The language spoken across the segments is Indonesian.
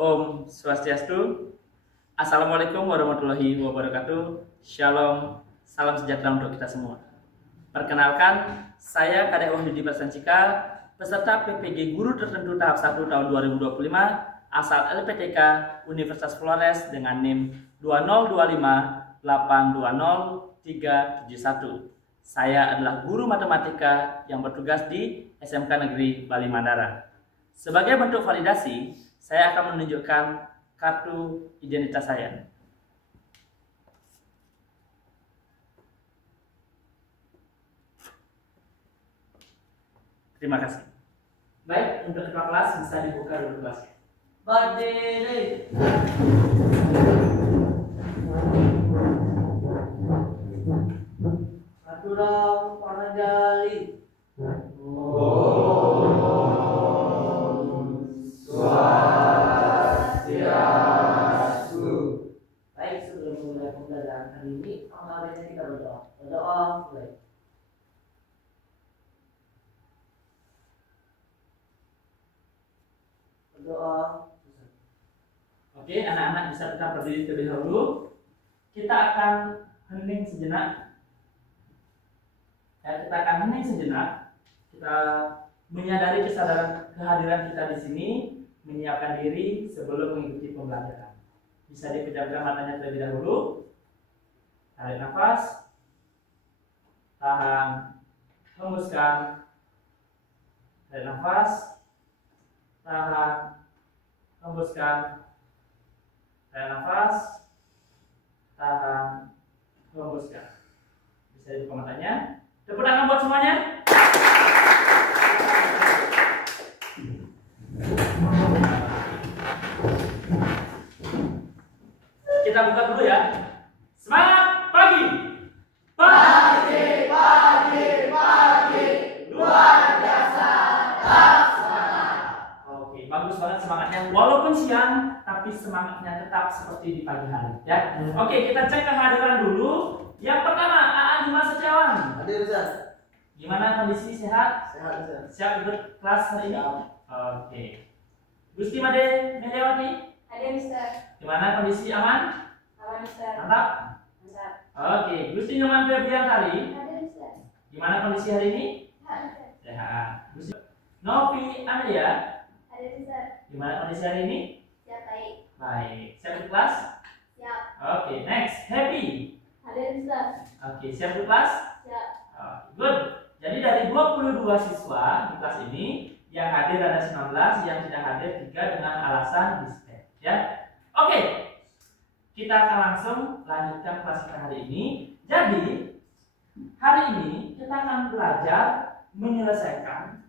Om Swastiastu. Assalamualaikum warahmatullahi wabarakatuh. Shalom, salam sejahtera untuk kita semua. Perkenalkan, saya Kadek Wahyudi Prasancika, peserta PPG Guru Tertentu tahap 1 tahun 2025, asal LPTK Universitas Flores dengan NIM 202582031. Saya adalah guru matematika yang bertugas di SMK Negeri Bali Mandara. Sebagai bentuk validasi, saya akan menunjukkan kartu identitas saya. Terima kasih. Baik, untuk ketua kelas bisa dibuka dulu kelasnya. Berdiri. Satu dong, warna jali. Baik, sebelum mulai pembelajaran hari ini, awalnya kita berdoa. Berdoa, mulai. Berdoa. Oke, anak-anak bisa tetap berdiri terlebih dahulu. Kita akan hening sejenak. Kita akan hening sejenak. Kita menyadari kesadaran kehadiran kita di sini, menyiapkan diri sebelum mengikuti pembelajaran. Bisa dipejamkan matanya terlebih dahulu. Tarik nafas, tahan, hembuskan. Tarik nafas, tahan, hembuskan. Tarik nafas, tahan, hembuskan. Bisa dibuka matanya. Tepuk tangan buat semuanya. Kita buka dulu ya. Semangat pagi. Pagi, pagi, pagi. Luar biasa. Laksana. Oke, bagus banget semangatnya. Walaupun siang, tapi semangatnya tetap seperti di pagi hari, ya. Oke, kita cek kehadiran dulu. Yang pertama, Aan Dimas Setiawan. Hadir, Ustaz. Gimana kondisi sehat? Sehat, Ustaz. Siap ikut kelas hari ini? Siap. Oke. Gusti Made Meliawati. Hadir, Mister. Gimana kondisi aman? Aman, Mister. Mantap. Mantap. Oke, Gusti Nyoman Febriantari. Hadir, Mister. Gimana kondisi hari ini? Sehat, Mister. Sehat. Gusti Novi Amelia. Hadir, Mister. Gimana kondisi hari ini? Siap, baik. Baik. Siap ikut kelas? Siap. Oke, next. Happy. Hadir, Mister. Oke, siap ikut kelas? Siap. Good. Jadi dari 22 siswa di kelas ini, yang hadir ada 19, yang tidak hadir 3 dengan alasan dispek, ya. Oke. Kita akan langsung lanjutkan kelas kita hari ini. Jadi, hari ini kita akan belajar menyelesaikan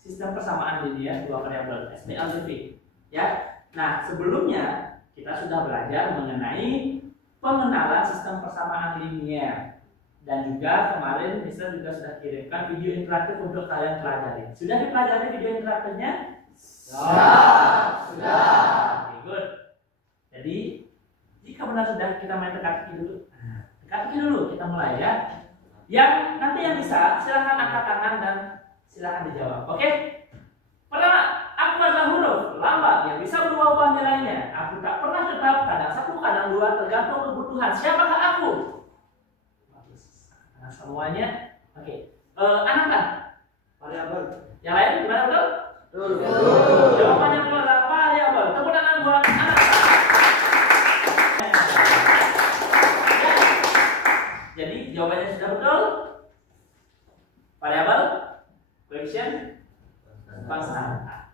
sistem persamaan linear dua variabel SPLDV, ya. Nah, sebelumnya kita sudah belajar mengenai pengenalan sistem persamaan linear. Dan juga kemarin Mister juga sudah kirimkan video interaktif untuk kalian pelajari. Sudah dipelajari video interaktifnya? Sudah. Oke, good. Jadi, jika benar sudah, kita main teka-teki dulu. Teka-teki dulu, kita mulai ya. Yang nanti yang bisa, silahkan angkat tangan dan silahkan dijawab. Oke? Pertama, aku adalah huruf lambat yang bisa berubah-ubah nilainya. Aku tak pernah tetap, kadang satu, kadang dua, tergantung kebutuhan. Siapakah aku? Nah, semuanya, oke. Anak-anak, Variabel. yang lain gimana betul? Betul. Jawabannya betul adalah variabel. Tepuk tangan buat anak. Jadi jawabannya sudah betul. Variabel, coefficient, konstanta.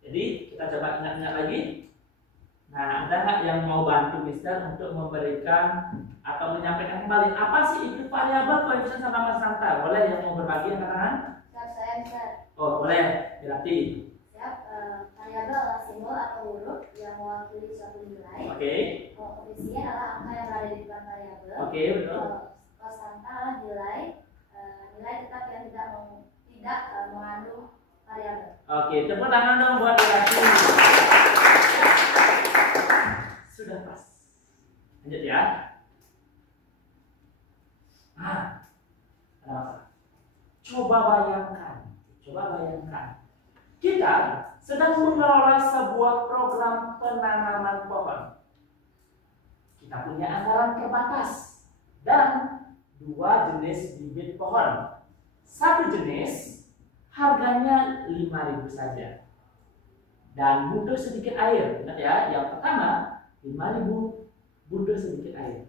Jadi kita coba ingat-ingat lagi. Nah, ada nggak yang mau bantu Mister untuk memberikan atau menyampaikan kembali apa sih itu variabel, koefisien sama konstanta? Boleh yang mau berbagi angkat tangan? Siap, saya, Mister. Oh, boleh. Berarti. Siap. Variabel adalah simbol atau huruf yang mewakili suatu nilai. Oke. Koefisien adalah angka yang berada di depan variabel. Oke, betul. Konstanta adalah nilai tetap yang tidak mengandung variabel. Oke, tepuk tangan dong buat Lati. Sudah pas. Lanjut ya. Nah, Coba bayangkan, kita sedang mengelola sebuah program penanaman pohon. Kita punya anggaran terbatas dan 2 jenis bibit pohon. Satu jenis harganya 5.000 saja dan butuh sedikit air. Ingat ya, yang pertama 5.000 butuh sedikit air.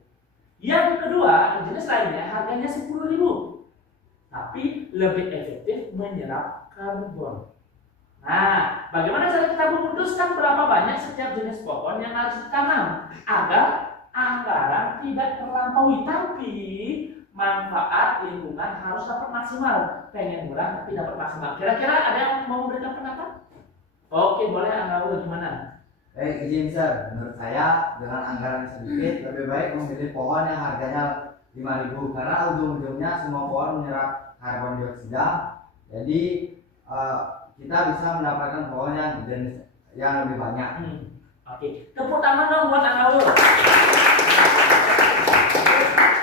Yang kedua, jenis lainnya harganya 10.000 tapi lebih efektif menyerap karbon. Nah, bagaimana cara kita memutuskan berapa banyak setiap jenis pohon yang harus ditanam agar anggaran tidak terlampaui tapi manfaat lingkungan harus dapat maksimal. Pengen murah tapi dapat maksimal. Kira-kira ada yang mau memberikan pendapat? Oke, boleh. Anggaran gimana? Baik, izin Sir. Menurut saya dengan anggaran sedikit lebih baik memilih pohon yang harganya 5.000 karena ujung-ujungnya semua pohon menyerap karbon dioksida. Jadi kita bisa mendapatkan pohon yang jenis yang lebih banyak. Oke, tepuk tangan dong buat Anggaur.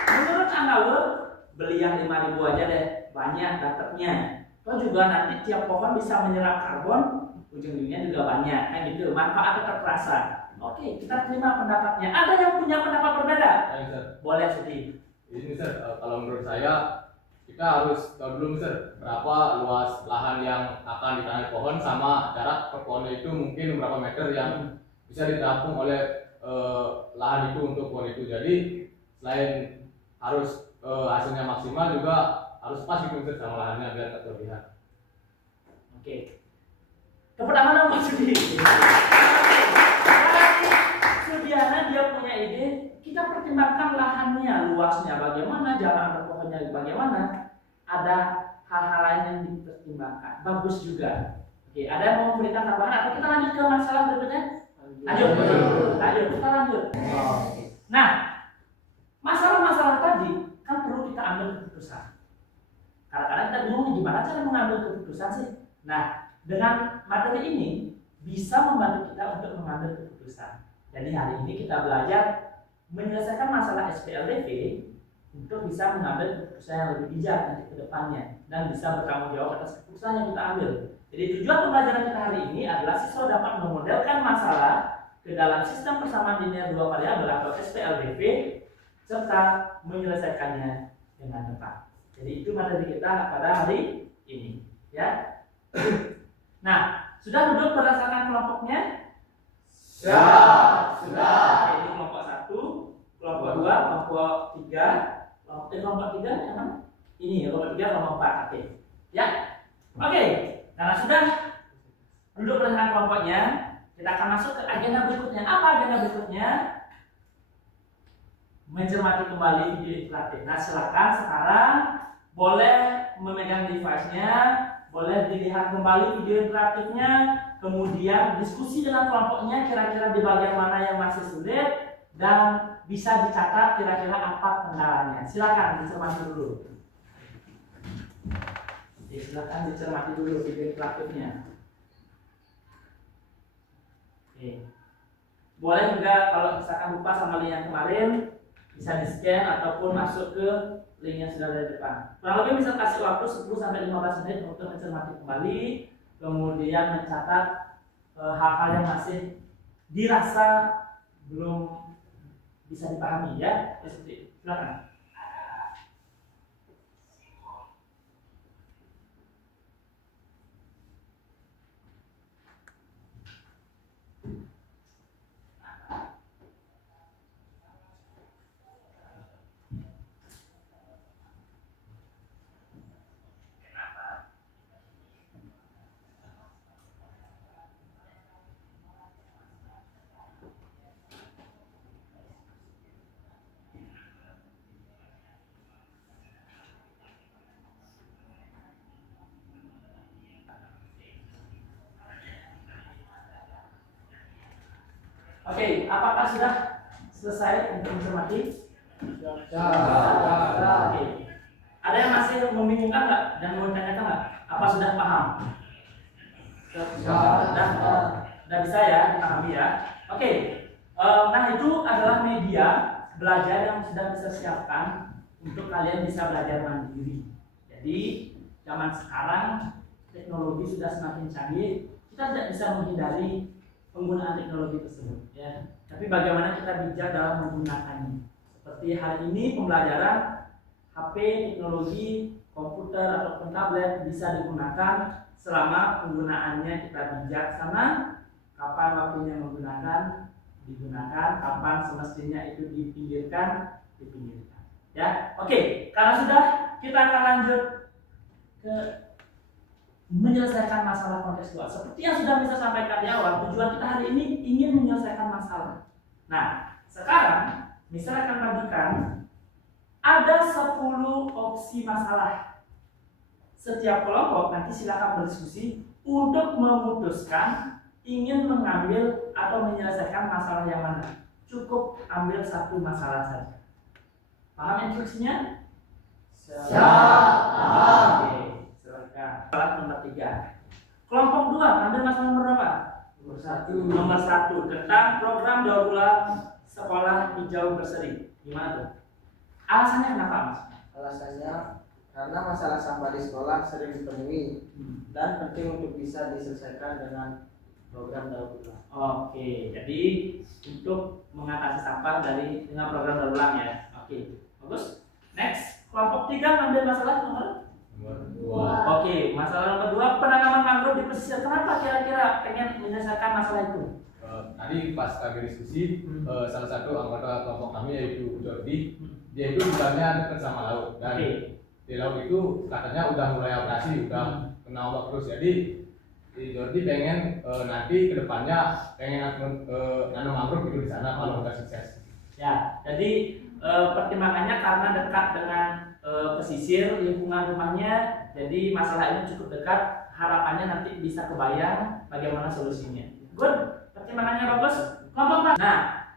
Menurut Anggaur, beli yang 5.000 aja deh, banyak dapatnya. Toh juga nanti tiap pohon bisa menyerap karbon, ujung-ujungnya juga banyak, kan gitu. Manfaat tetap terasa. Oke, kita terima pendapatnya. Ada yang punya pendapat berbeda? Boleh sedih. Ini Mister, kalau menurut saya kita harus tahu dulu Mister berapa luas lahan yang akan ditanami pohon sama jarak per pohonnya itu mungkin berapa meter yang bisa ditampung oleh lahan itu untuk pohon itu. Jadi selain harus hasilnya maksimal juga harus pas gitu Mister sama lahannya biar tak terlihat. Oke. Tepuk tangan dong Mas Sudi. Sudiana dia punya ide, kita pertimbangkan lahannya, luasnya bagaimana, jarak antar pohonnya bagaimana, ada hal-hal lain yang dipertimbangkan. Bagus juga. Oke, ada yang mau memberikan tambahan atau kita lanjut ke masalah berikutnya? Lanjut, kita lanjut. Nah, masalah-masalah tadi kan perlu kita ambil keputusan. Kadang-kadang kita bingung gimana cara mengambil keputusan sih. Nah, dengan materi ini bisa membantu kita untuk mengambil keputusan. Jadi hari ini kita belajar menyelesaikan masalah SPLDV untuk bisa mengambil keputusan yang lebih bijak nanti ke depannya dan bisa bertanggung jawab atas keputusan yang kita ambil. Jadi tujuan pembelajaran kita hari ini adalah siswa dapat memodelkan masalah ke dalam sistem persamaan linear 2 variabel atau SPLDV serta menyelesaikannya dengan tepat. Jadi itu materi kita pada hari ini, ya. Nah, sudah duduk berdasarkan kelompoknya? Ya, sudah. Ini kelompok 1, kelompok 2, kelompok 3, kelompok 3 yang mana? Ini kelompok 3, kelompok 4. Oke. Ya. Oke. Karena sudah duduk berdasarkan kelompoknya, kita akan masuk ke agenda berikutnya. Apa agenda berikutnya? Mencermati kembali video interaktif. Nah, silakan sekarang boleh memegang device-nya, boleh dilihat kembali video interaktifnya, kemudian diskusi dengan kelompoknya kira-kira di bagian mana yang masih sulit dan bisa dicatat kira-kira apa kendalanya. Silakan dicermati dulu. Silakan dicermati dulu video interaktifnya. Oke. Boleh juga kalau misalkan lupa sama link yang kemarin bisa di-scan ataupun masuk ke link yang sudah ada di depan. Kurang lebih bisa kasih waktu 10-15 menit untuk mencermati kembali, kemudian mencatat hal-hal yang masih dirasa belum bisa dipahami, ya. Seperti itu. Silakan. Oke, apakah sudah selesai untuk mencermati? Oke. Ada yang masih membingungkan nggak dan mau tanyakan nggak? Apa sudah paham? Sudah bisa ya dipahami ya. Oke. Nah itu adalah media belajar yang sudah bisa siapkan untuk kalian bisa belajar mandiri. Jadi zaman sekarang teknologi sudah semakin canggih. kita tidak bisa menghindari penggunaan teknologi tersebut, ya. Tapi bagaimana kita bijak dalam menggunakannya. Seperti hari ini pembelajaran HP, teknologi, komputer ataupun tablet bisa digunakan selama penggunaannya kita bijaksana. Kapan waktunya menggunakan, digunakan. Kapan semestinya itu dipinggirkan, dipinggirkan. Ya, oke. Karena sudah, kita akan lanjut ke menyelesaikan masalah kontekstual. Seperti yang sudah bisa sampaikan di awal, tujuan kita hari ini ingin menyelesaikan masalah. Nah, sekarang misalnya akan bagikan ada 10 opsi masalah. Setiap kelompok nanti silakan berdiskusi untuk memutuskan ingin mengambil atau menyelesaikan masalah yang mana. Cukup ambil satu masalah saja. Paham instruksinya? Siap. Oke. Masalah nomor 3. Kelompok 2 ambil masalah nomor berapa? Nomor 1 tentang program daur ulang sekolah hijau berseri. Gimana tuh? Alasannya kenapa, Mas? Alasannya karena masalah sampah di sekolah sering ditemui dan penting untuk bisa diselesaikan dengan program daur ulang. Oke, jadi untuk mengatasi sampah dengan program daur ulang ya. Oke, bagus. Next, kelompok 3 ambil masalah nomor 2. Oke, masalah nomor 2 penanaman mangrove di pesisir. Kenapa kira-kira pengen menyelesaikan masalah itu? Tadi pas kami diskusi, salah satu anggota kelompok kami yaitu Jordi, dia itu bukannya dekat sama laut dan di laut itu katanya udah mulai operasi, udah kena ombak terus. Jadi si Jordi pengen nanti kedepannya pengen nanam mangrove gitu di sana kalau udah sukses. Ya, jadi pertimbangannya karena dekat dengan pesisir lingkungan rumahnya, jadi masalah ini cukup dekat. Harapannya nanti bisa kebayang bagaimana solusinya. Good, pertimbangannya bagus. Kelompok 4. Nah,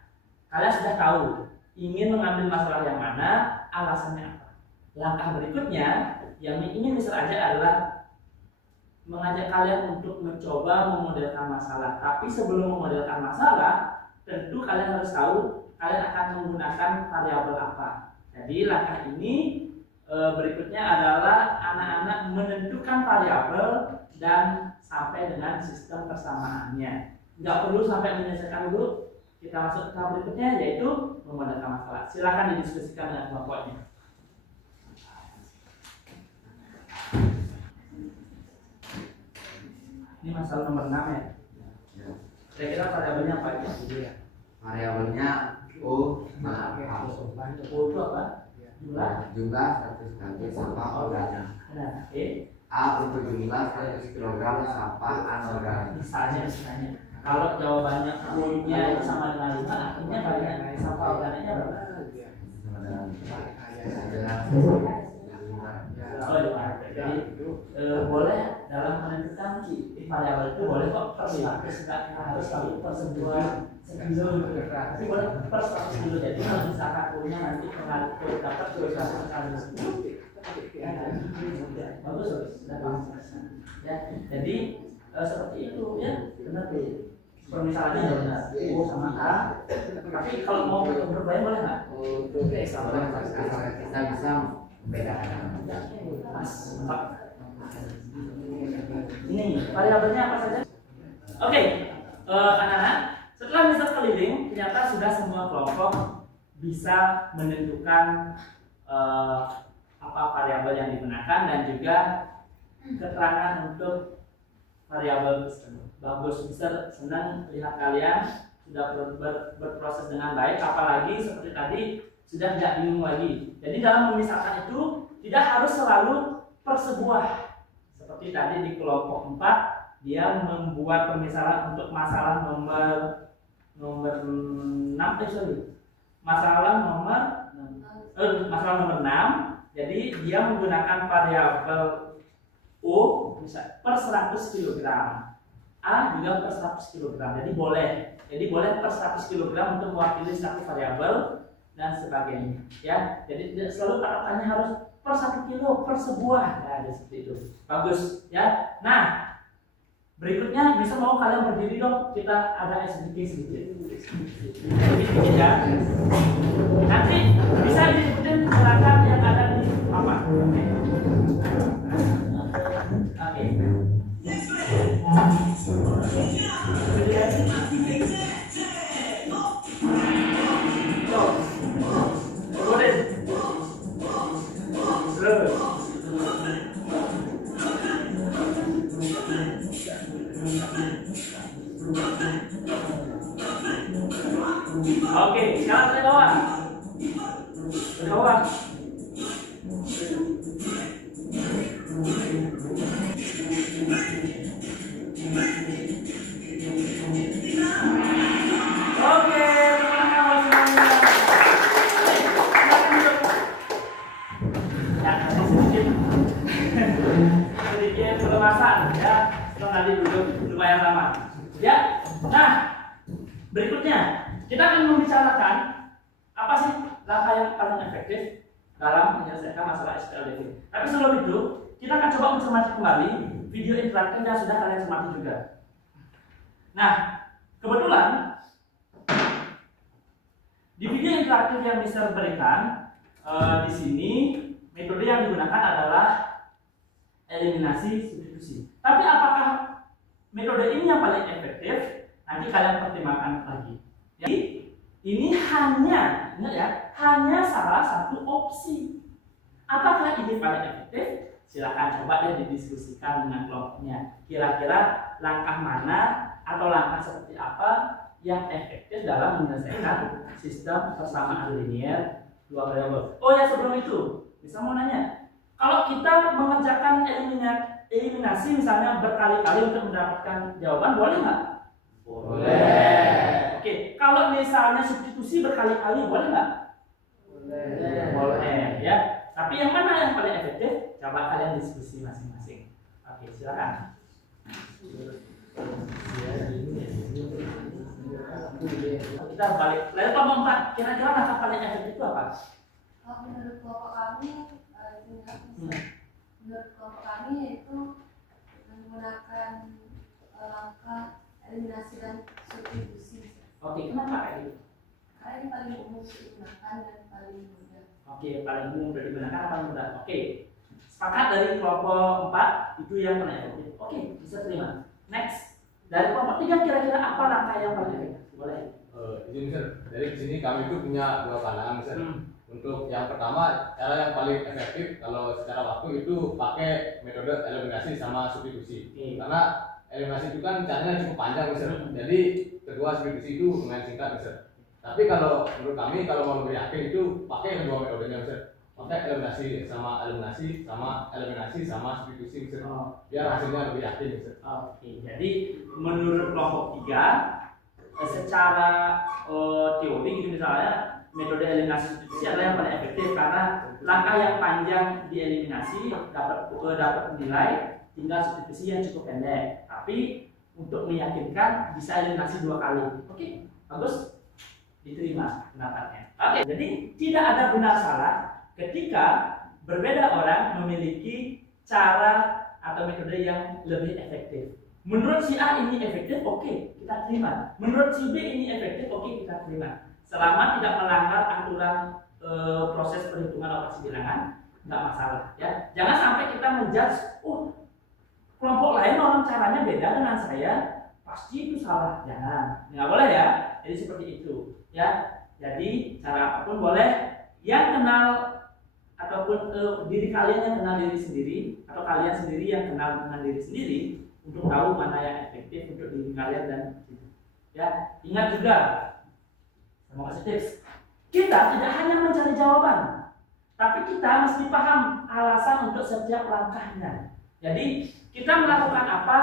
kalian sudah tahu ingin mengambil masalah yang mana, alasannya apa. Langkah berikutnya yang ingin misal aja adalah mengajak kalian untuk mencoba memodelkan masalah. Tapi sebelum memodelkan masalah, tentu kalian harus tahu kalian akan menggunakan variabel apa. Jadi langkah ini berikutnya adalah anak-anak menentukan variabel dan sampai dengan sistem persamaannya. Nggak perlu sampai menyelesaikan dulu. Kita masuk ke tahap berikutnya yaitu memodelkan masalah. Silakan didiskusikan dengan kelompoknya. Ini masalah nomor 6 ya. Kira-kira variabelnya apa aja? Variabelnya O sama A. O itu apa? Jumlah 100 kg sampah organik. Nah, A untuk jumlah 100 kg sampah anorganik. misalnya kalau jawabannya O-nya itu sama dengan 5, artinya banyak sampah organiknya berapa? Jadi boleh dalam menentukan variabel itu boleh kok per 100, nggak harus selalu per sebuah sekilo gitu. Tapi boleh per 100 kilo. Jadi kalau misalkan O-nya nanti pengalir dapat 200 kali 10, bagus ya. Jadi seperti itu ya, benar deh. Permisalannya ya benar, O sama A. Tapi kalau mau berbayar boleh nggak? Oke, sama Kita bisa membedakan. Mas, ini variabelnya apa saja? Oke, anak-anak, setelah misal keliling, ternyata sudah semua kelompok bisa menentukan apa variabel yang digunakan dan juga keterangan untuk variabel tersebut. Bagus, Mister senang lihat kalian sudah berproses dengan baik, apalagi seperti tadi sudah tidak bingung lagi. Jadi dalam memisahkan itu tidak harus selalu per sebuah. Seperti tadi di kelompok 4 dia membuat pemisahan untuk masalah nomor 6 masalah nomor 6. Jadi dia menggunakan variabel O bisa per 100 kg. A juga per 100 kg. Jadi boleh per 100 kg untuk mewakili satu variabel dan sebagainya. Ya, jadi tidak selalu patokannya harus per 1 kilo per sebuah. Ya, seperti itu. Bagus, ya. Nah, berikutnya bisa mau kalian berdiri dong. Kita ada SDK sedikit. Sedikit ya. Nanti bisa diikutin gerakan yang ada di apa? Oke. Oke, sekarang dari bawah. Dari bawah. Oke, teman-teman semuanya. Silakan duduk. Ya, tadi sedikit kelemasan ya. Setelah tadi duduk lumayan lama. Ya. Nah, berikutnya kita akan membicarakan apa sih langkah yang paling efektif dalam menyelesaikan masalah SPLDT. Tapi sebelum itu, kita akan coba mencermati kembali video interaktif yang sudah kalian cermati juga. Nah, kebetulan di video interaktif yang Mister berikan di sini metode yang digunakan adalah eliminasi substitusi. Tapi apakah metode ini yang paling efektif? Nanti kalian pertimbangkan lagi. Jadi ini hanya, ingat ya, hanya salah satu opsi. Apakah ini paling efektif? Silakan coba deh didiskusikan dengan kelompoknya. Kira-kira langkah mana atau langkah seperti apa yang efektif dalam menyelesaikan sistem persamaan linear dua variabel. Oh ya, sebelum itu, bisa mau nanya, kalau kita mengerjakan eliminasi misalnya berkali-kali untuk mendapatkan jawaban, boleh nggak? Boleh. Oke, kalau misalnya substitusi berkali-kali, boleh nggak? Boleh ya. Tapi yang mana yang paling efektif? Coba kalian diskusi masing-masing. Oke, silakan. Kita balik. Lalu kelompok 4, kira-kira langkah paling efektif itu apa? Kalau menurut kelompok kami, menurut kelompok kami yaitu menggunakan langkah eliminasi dan substitusi. Oke, kenapa kayak gitu? Karena ini paling umum digunakan dan paling mudah. Oke, paling umum udah digunakan apa mudah? Oke, sepakat dari kelompok 4 itu yang paling efektif. Oke, bisa terima. Next, dari kelompok 3 kira-kira apa langkah yang paling efektif? Boleh? Izin Mister, dari sini kami itu punya dua pandangan Mister. Untuk yang pertama, cara yang paling efektif kalau secara waktu itu pakai metode eliminasi sama substitusi. Karena eliminasi itu kan caranya cukup panjang Mister. Jadi kedua substitusi itu lumayan singkat Mister. Tapi kalau menurut kami kalau mau lebih yakin itu pakai kedua metodenya Mister. Pakai eliminasi sama substitusi Mister. Biar hasilnya lebih yakin Mister. Oke, jadi menurut kelompok 3 secara teori gitu misalnya metode eliminasi substitusi adalah yang paling efektif karena langkah yang panjang dieliminasi dapat nilai, tinggal substitusi yang cukup pendek. Tapi untuk meyakinkan bisa eliminasi 2 kali. Oke, bagus, diterima pendapatnya. Oke, jadi tidak ada benar salah ketika berbeda orang memiliki cara atau metode yang lebih efektif. Menurut si A ini efektif, oke, kita terima. Menurut si B ini efektif, oke, kita terima. Selama tidak melanggar aturan proses perhitungan operasi bilangan, nggak masalah ya. Jangan sampai kita menjudge, kelompok lain orang caranya beda dengan saya, pasti itu salah. Jangan, nggak boleh ya. Jadi seperti itu ya. Jadi cara apapun boleh. Yang kenal ataupun diri kalian yang kenal diri sendiri atau kalian sendiri yang kenal dengan diri sendiri untuk tahu mana yang efektif untuk diri kalian dan ya. Ingat juga, mau kasih tips, kita tidak hanya mencari jawaban, tapi kita mesti paham alasan untuk setiap langkahnya. Jadi kita melakukan apa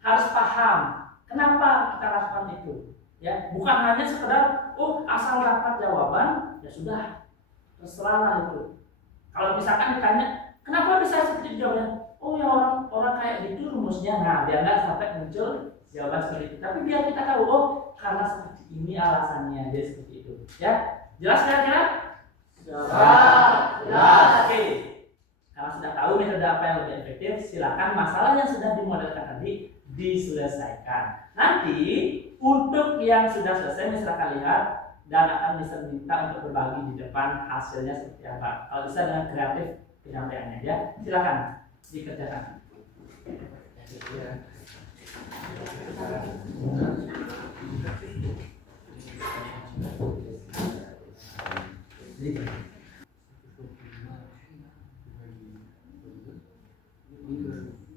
harus paham kenapa kita lakukan itu. Ya, bukan hanya sekedar asal dapat jawaban ya sudah, terserahlah itu. Kalau misalkan ditanya kenapa bisa seperti itu jawabannya, ya orang kayak gitu rumusnya. Nah, biar nggak sampai muncul jawaban seperti itu. Tapi biar kita tahu, karena seperti ini alasannya, jadi seperti itu. Ya, jelas kira-kira? Jelas. Oke. Kalau sudah tahu metode apa yang lebih efektif, silakan masalah yang sudah dimodelkan tadi diselesaikan. Nanti untuk yang sudah selesai silakan lihat dan akan bisa minta untuk berbagi di depan hasilnya seperti apa. Kalau bisa dengan kreatif penyampaiannya ya, silakan dikerjakan.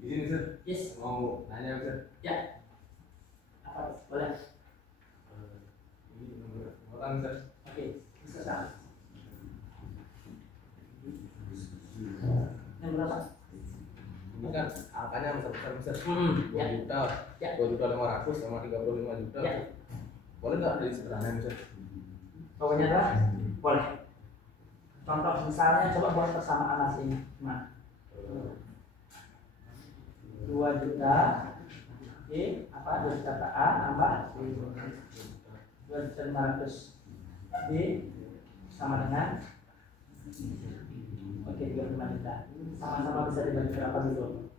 Izin Sir, Yes. mau nanya Sir. Ya. Apa? Boleh. Ini nomor orang Sir. Oke. Bisa Sam. Yang berapa? Ini kan angkanya besar-besar Sir. 2 Ya. juta, Ya. 2.500.000 sama 35 juta. Ya. Boleh nggak dari sederhana Sir? Pokoknya adalah boleh. Contoh misalnya coba buat persamaan aslinya. Nah. 2 juta. Oke, apa 2 juta A tambah 2.500 B sama dengan oke 35 juta. Sama-sama bisa dibagi berapa dulu?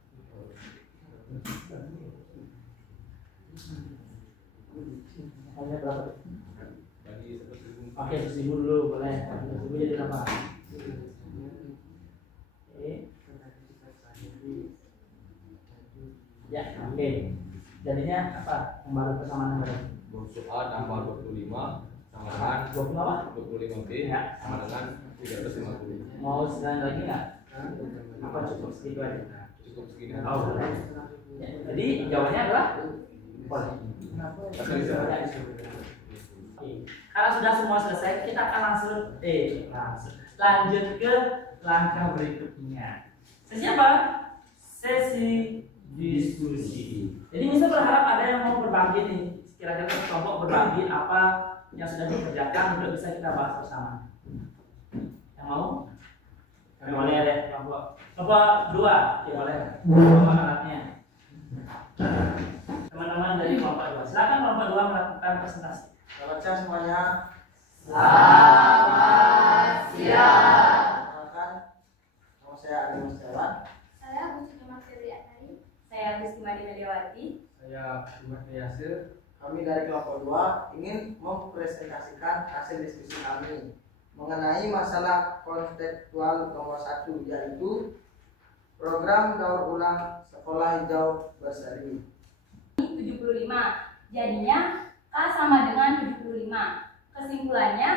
Hanya berapa? Bagi 100.000. Oke, 1.000 dulu boleh. 1.000 jadi berapa? Oke. Ya, oke. Jadinya apa? Yang baru persamaan berapa? A tambah 25 sama dengan 20 apa? 25 B Ya. sama dengan 350. Mau sekalian lagi nggak? Apa cukup segitu aja? Cukup segini. Oh, boleh. Ya, jadi jawabannya adalah boleh. Tapi bisa. Oke. Karena sudah semua selesai, kita akan lanjut ke langkah berikutnya. Sesi apa? Sesi diskusi. Jadi misal berharap ada yang mau berbagi nih, kira-kira kelompok berbagi apa yang sudah dikerjakan untuk bisa kita bahas bersama. Yang mau? Yang boleh deh, kelompok 2, ya boleh. Kelompok alatnya. Teman-teman dari kelompok 2, silakan kelompok 2 melakukan presentasi. Selamat siang semuanya. Selamat siang. Perkenalkan, nama saya Adi Mustiawan. Saya Budi Martiri Atari. Saya Gusti Mediawati. Saya Ahmad Yasir. Kami dari kelompok 2 ingin mempresentasikan hasil diskusi kami mengenai masalah konseptual nomor 1, yaitu program daur ulang sekolah hijau berseri. 75. Jadinya K sama dengan 75. Kesimpulannya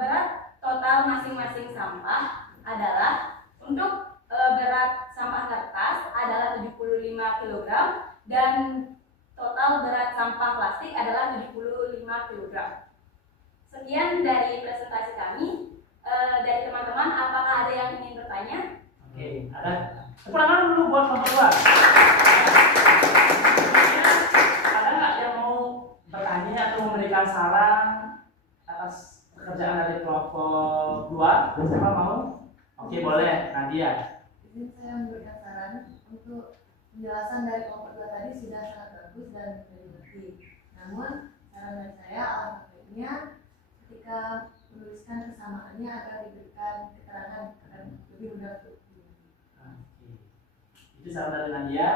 berat total masing-masing sampah adalah untuk berat sampah kertas adalah 75 kg dan total berat sampah plastik adalah 75 kg. Sekian dari presentasi kami. Dari teman-teman, apakah ada yang ingin bertanya? Oke, ada. Tepuk tangan dulu buat kelompok 2. Ada nggak yang mau bertanya atau memberikan saran atas pekerjaan dari kelompok 2? Siapa mau? Oke, boleh. Nadia. Izin saya memberikan saran untuk penjelasan dari kelompok 2 tadi sudah sangat bagus dan dimengerti. Namun saran dari saya alangkah baiknya ketika menuliskan kesamaannya agar diberikan keterangan agar lebih mudah untuk dimengerti. Oke. Itu saran dari Nadia,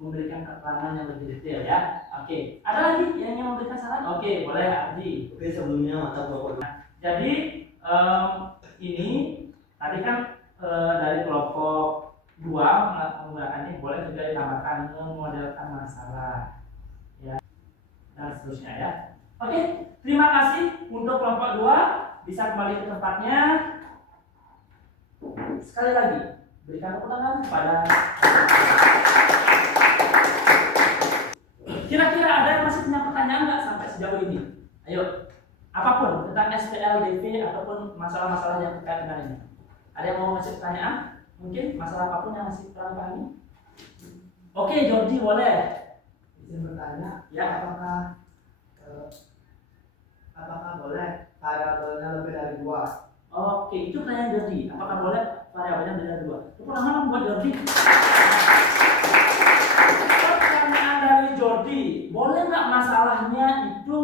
memberikan keterangan yang lebih detail ya. Oke. Ada lagi yang ingin memberikan saran? Oke, boleh Ardi. Oke, sebelumnya mata kelompok 2. Jadi ini tadi kan dari kelompok 2 menggunakan ini boleh juga ditambahkan memodelkan masalah ya dan seterusnya ya. Oke, terima kasih untuk kelompok 2 bisa kembali ke tempatnya. Sekali lagi berikan tepuk tangan kepada. Kira-kira ada yang masih punya pertanyaan nggak sampai sejauh ini? Ayo, apapun tentang SPLDV ataupun masalah-masalah yang terkait dengan ini. Ada yang mau ngasih pertanyaan? Mungkin masalah apapun yang masih kurang pahami? Oke, Jordi boleh. Izin bertanya, Ya. apakah boleh variabelnya lebih dari 2? Oke, itu pertanyaan Jordi. Apakah boleh variabelnya lebih dari 2? Itu pertama buat Jordi. Pertanyaan dari Jordi, boleh nggak masalahnya itu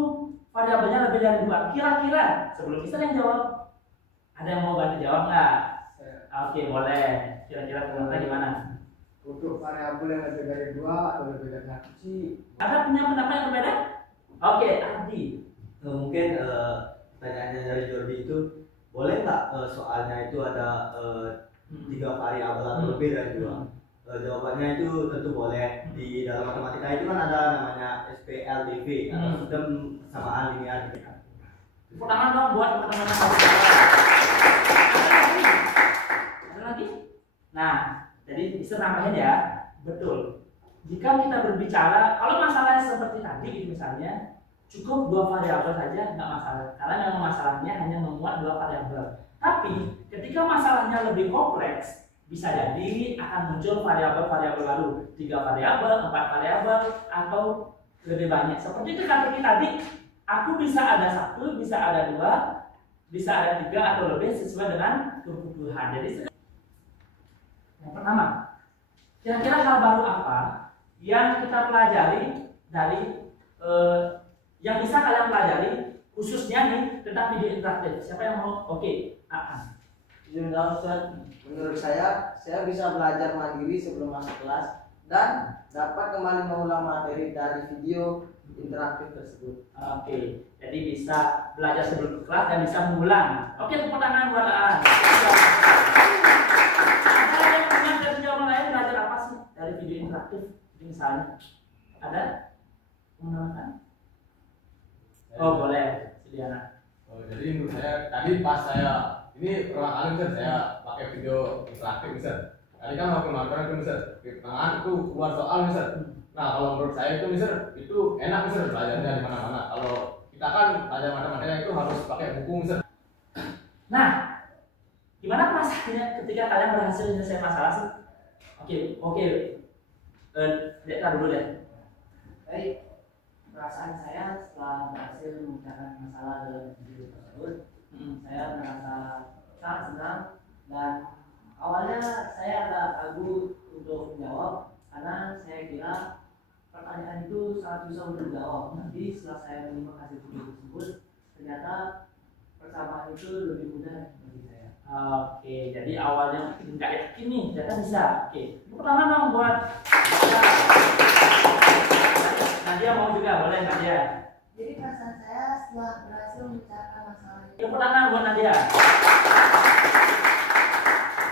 variabelnya lebih dari 2? Kira-kira sebelum Mister yang jawab, ada yang mau bantu jawab nggak? Oke, boleh. Kira-kira teman-teman gimana? Untuk variabel yang lebih dari 2 atau lebih dari 1 sih? Ada punya pendapat yang berbeda? Oke, Ardi. Mungkin pertanyaannya dari Jordi itu boleh nggak soalnya itu ada 3 variabel atau lebih dari 2? jawabannya itu tentu boleh. Di dalam matematika itu kan ada namanya SPLDV atau sistem persamaan linear. Tepuk tangan dong buat teman-teman. Ada lagi? Nah, jadi bisa nambahin ya. Betul. Jika kita berbicara, kalau masalahnya seperti tadi misalnya, cukup 2 variabel saja nggak masalah. Karena memang masalahnya hanya memuat 2 variabel. Tapi ketika masalahnya lebih kompleks, bisa jadi akan muncul variabel-variabel baru, 3 variabel, 4 variabel, atau lebih banyak. Seperti itu tadi, aku bisa ada 1, bisa ada 2, bisa ada 3 atau lebih sesuai dengan kebutuhan. Jadi yang pertama, kira-kira hal baru apa yang kita pelajari dari yang bisa kalian pelajari khususnya nih tentang video interaktif? Siapa yang mau? Oke, Izin Ustaz, menurut saya bisa belajar mandiri sebelum masuk kelas dan dapat kembali mengulang materi dari video interaktif tersebut. Oke, jadi bisa belajar sebelum kelas dan bisa mengulang. Oke, tepuk tangan buat Aan. Ada yang punya jawaban lain belajar apa sih dari video interaktif? Misalnya, ada? Mengenalkan? Oh boleh, Siliana. Jadi menurut saya tadi pas saya ini pertama kali Mister saya pakai video interaktif Mister. Tadi kan waktu nonton itu Mister di pertengahan itu keluar soal Mister. Nah kalau menurut saya itu Mister itu enak Mister belajarnya di mana-mana. Kalau kita kan belajar matematika itu harus pakai buku Mister. Nah, gimana perasaannya ketika kalian berhasil menyelesaikan masalah sih? Oke. Lihat dulu deh. Baik, perasaan saya setelah berhasil memecahkan masalah dalam video tersebut, saya merasa sangat senang dan awalnya saya agak ragu untuk menjawab karena saya kira pertanyaan itu sangat susah untuk dijawab. Tapi setelah saya menyimak hasil video tersebut, ternyata persamaan itu lebih mudah bagi saya. Oke, jadi awalnya nggak yakin nih, ternyata bisa. Oke, pertama dong buat Nadia mau juga, boleh Nadia. Jadi perasaan saya setelah berhasil memecahkan masalah ini. Tepuk tangan buat Nadia.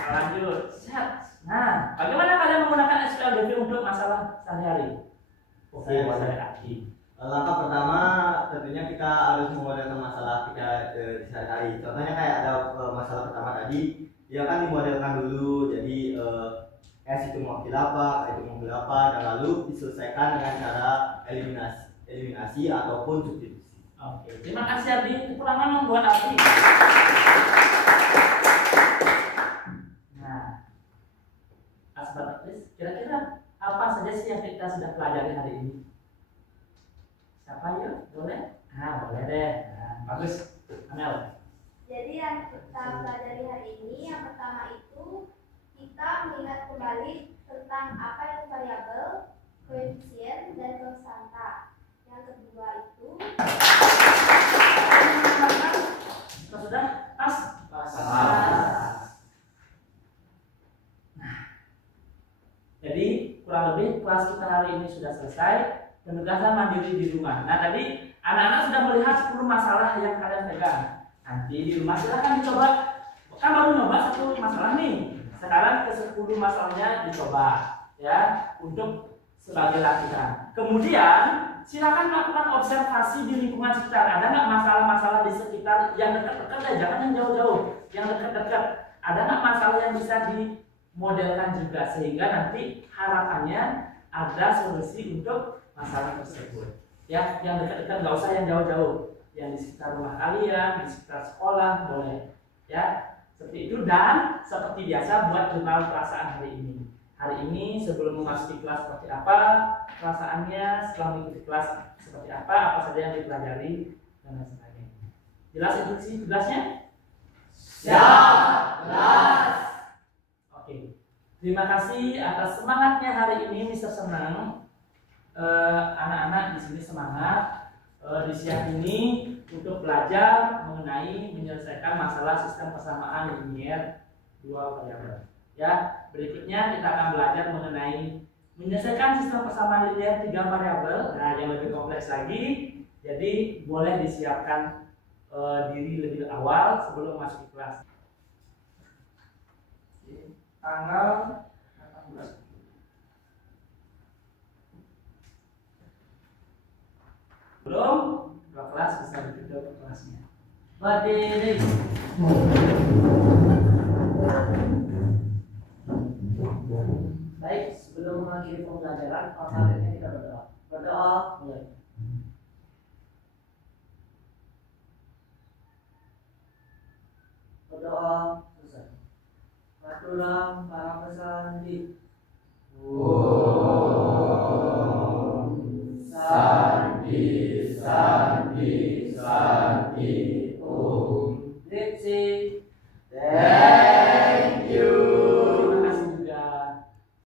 Lanjut, sehat. Nah, bagaimana kalian menggunakan SPLDV untuk masalah sehari-hari? Oke, saya yakin. Langkah pertama tentunya kita harus memodelkan masalah kita di sehari-hari. Contohnya kayak ada masalah pertama tadi, dia kan dimodelkan dulu. Jadi S itu mewakili apa, K itu mewakili apa, dan lalu diselesaikan dengan cara eliminasi ataupun substitusi. Oke, terima kasih Ardi. Tepuk tangan dong buat Ardi. Nah, Asbat, kira-kira apa saja sih yang kita sudah pelajari hari ini? Siapa yuk? Boleh? Nah, boleh deh. Nah, bagus. Amel. Jadi yang kita pelajari hari ini yang pertama itu kita mengingat kembali tentang apa itu variabel, koefisien, dan konstanta. Yang kedua itu sudah pas. Nah, jadi kurang lebih kelas kita hari ini sudah selesai. Penugasan mandiri di rumah. Nah tadi anak-anak sudah melihat 10 masalah yang kalian pegang. Nanti di rumah silahkan dicoba. Kan baru nyoba 1 masalah nih. Sekarang ke 10 masalahnya dicoba ya untuk sebagai latihan. Kemudian silakan lakukan observasi di lingkungan sekitar. Ada nggak masalah-masalah di sekitar yang dekat-dekat ya, jangan yang jauh-jauh, yang dekat-dekat. Ada nggak masalah yang bisa dimodelkan juga sehingga nanti harapannya ada solusi untuk masalah tersebut. Ya, yang dekat-dekat nggak usah yang jauh-jauh, yang di sekitar rumah kalian, di sekitar sekolah boleh. Ya, seperti itu dan seperti biasa buat jurnal perasaan hari ini. Hari ini sebelum memasuki kelas seperti apa perasaannya, setelah mengikuti kelas seperti apa saja yang dipelajari dan lain sebagainya. Jelas instruksi tugasnya? Jelas. Oke. Terima kasih atas semangatnya hari ini, Mister senang. Anak-anak di sini semangat di siang ini untuk belajar mengenai menyelesaikan masalah sistem persamaan linier 2 variabel. Ya, berikutnya kita akan belajar mengenai menyelesaikan sistem persamaan linier 3 variabel. Nah, yang lebih kompleks lagi. Jadi boleh disiapkan diri lebih awal sebelum masuk kelas. Tanggal 18. Belum? Ketua kelas bisa duduk ke kelasnya. Berdiri. Baik, sebelum mengakhiri pembelajaran, alhamdulillah kita berdoa. Berdoa mulai. Berdoa selesai. Matulah para peserta.